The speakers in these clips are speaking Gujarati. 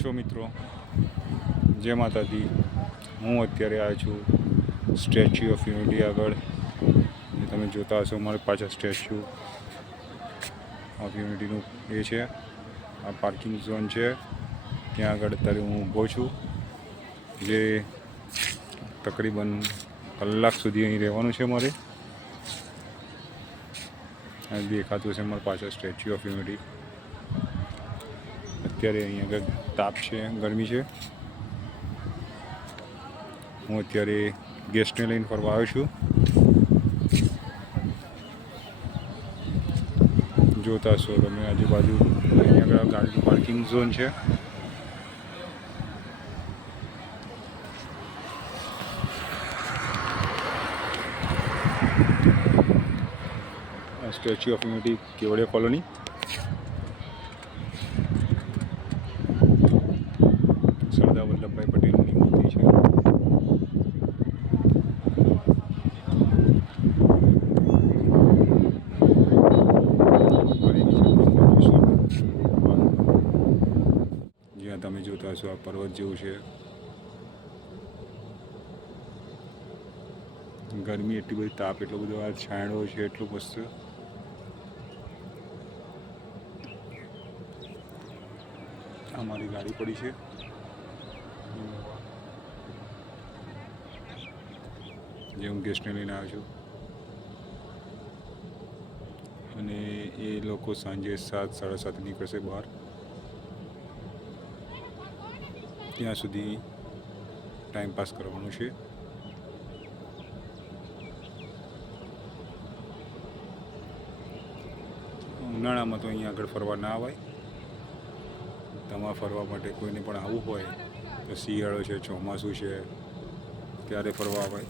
છો મિત્રો, જય માતાજી। હું અત્યારે આવ્યો છું સ્ટેચ્યુ ઓફ યુનિટી આગળ। તમે જોતા હશો મારી પાછળ સ્ટેચ્યુ ઓફ યુનિટીનું એ છે। આ પાર્કિંગ ઝોન છે, ત્યાં આગળ અત્યારે હું ઊભો છું, જે તકરીબન કલાક સુધી અહીં રહેવાનું છે મારે। આ દેખાતું છે મારી પાછળ સ્ટેચ્યુ ઓફ યુનિટી। અત્યારે અહીં આગળ તાપ છે, ગરમી છે। હું અત્યારે ગેસ્ટને લઈને ફરવા આવ્યો છું। જોતા છો તમે આજુબાજુ અહીં આગળ ગાડીનું પાર્કિંગ ઝોન છે। Statue of unity Kevadia colony. Sardar Vallabhbhai પટેલની મૂર્તિ છે। જ્યાં તમે જોતા હશો આ પર્વત જેવું છે। ગરમી એટલી બધી, તાપ એટલો બધો, આ છાંયડો છે એટલું મસ્ત। અમારી ગાડી પડી છે, જે હું ગેસ્ટને લઈને આવ્યો છું, અને એ લોકો સાંજે 7, 7:30 નીકળશે બહાર। ત્યાં સુધી ટાઈમ પાસ કરવાનું છે। ઉનાળામાં તો અહીંયા આગળ ફરવા ના આવાય। તમારે ફરવા માટે કોઈને પણ આવવું હોય તો શિયાળો છે, ચોમાસું છે, ત્યારે ફરવા આવાય।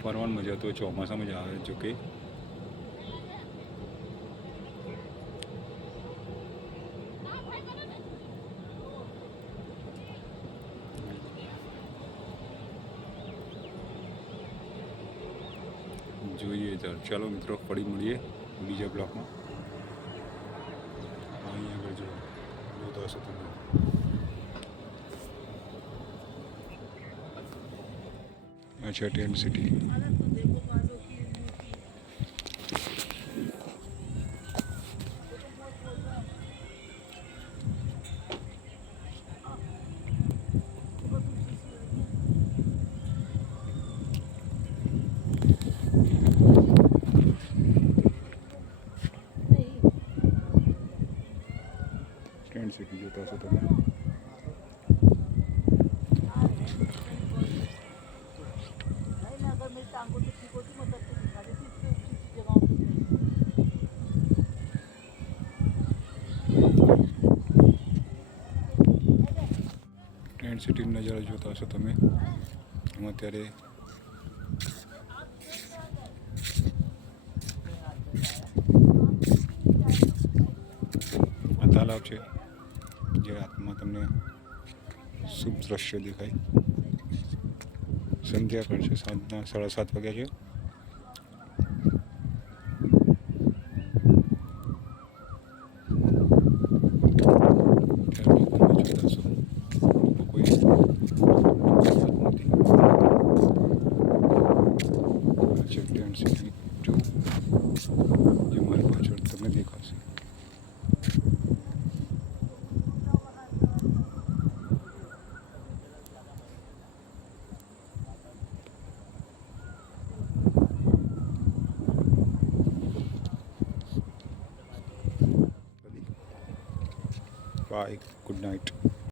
ફરવાની મજા તો ચોમાસામાં જ આવે। જોકે જોઈએ ચાલો મિત્રો, ફરી મળીએ બીજા બ્લોકમાં। અહીં આગળ જોતા હશો તમે, આ છે ટેન્ટ સિટી। ટેન્ટ સિટી જોતા હશો તમે। ટેન્ટ સિટીનો નજારો જોતા હશો તમે। હું અત્યારે આ તાલાબ છે, જે હાથમાં તમને શુભ દ્રશ્ય દેખાય। સંધ્યા પણ છે, સાંજના 7:30 વાગ્યા છે। ટેન્ટ સિટી જો જે મારી પાછળ તમને દેખાશે। Bye, good night.